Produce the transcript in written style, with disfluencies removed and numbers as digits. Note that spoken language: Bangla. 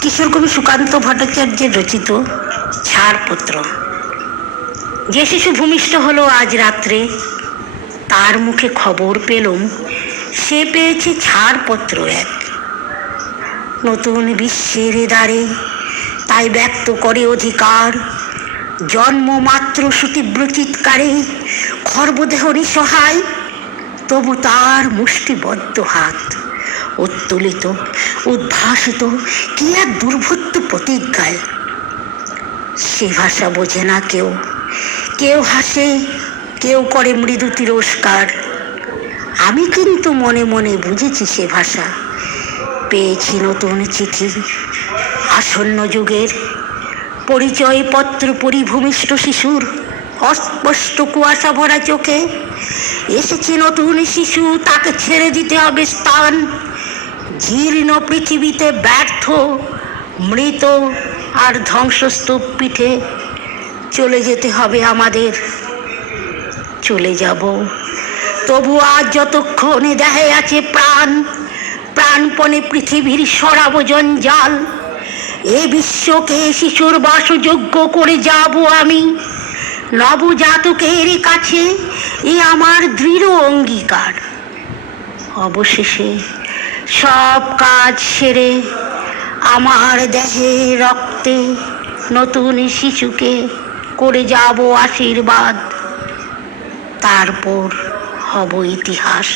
কিশোর কবি সুকান্ত ভট্টাচার্যের রচিত ছাড়পত্র। যে শিশু ভূমিষ্ঠ হলো আজ রাত্রে, তার মুখে খবর পেলুম সে পেয়েছে ছাড়পত্র এক। নতুন বিশ্বের দ্বারে তাই ব্যক্ত করে অধিকার, জন্মমাত্র সুতীব্র চিৎকারে খর্বদেহ নিঃসহায়, তবু তার মুষ্টিবদ্ধ হাত উত্তোলিত উদ্ভাসিত কি এক দুর্ভেদ্য প্রতিজ্ঞায়। সে ভাষা বোঝে না কেউ, কেউ হাসে, কেউ করে মৃদু তিরস্কার। আমি কিন্তু মনে মনে বুঝেছি সে ভাষা। পেয়েছি নতুন চিঠি আসন্ন যুগের, পরিচয়পত্র পরিভূমিষ্ঠ শিশুর অস্পষ্ট কুয়াশা ভরা চোখে। এসেছে নতুন শিশু, তাকে ছেড়ে দিতে হবে স্থান। জীর্ণ পৃথিবীতে ব্যর্থ, মৃত আর ধ্বংসস্তূপ পিঠে চলে যেতে হবে আমাদের। চলে যাব, তবু আজ যতক্ষণে দেহে আছে প্রাণ, প্রাণপণে পৃথিবীর সরাবো জঞ্জাল। এ বিশ্বকে শিশুর বাসযোগ্য করে যাব আমি, নবজাতকের কাছে এ আমার দৃঢ় অঙ্গীকার। অবশেষে সব কাজ সেরে আমার দেহে রক্তে নতুন শিশুকে করে যাব আশীর্বাদ। তারপর হব ইতিহাস।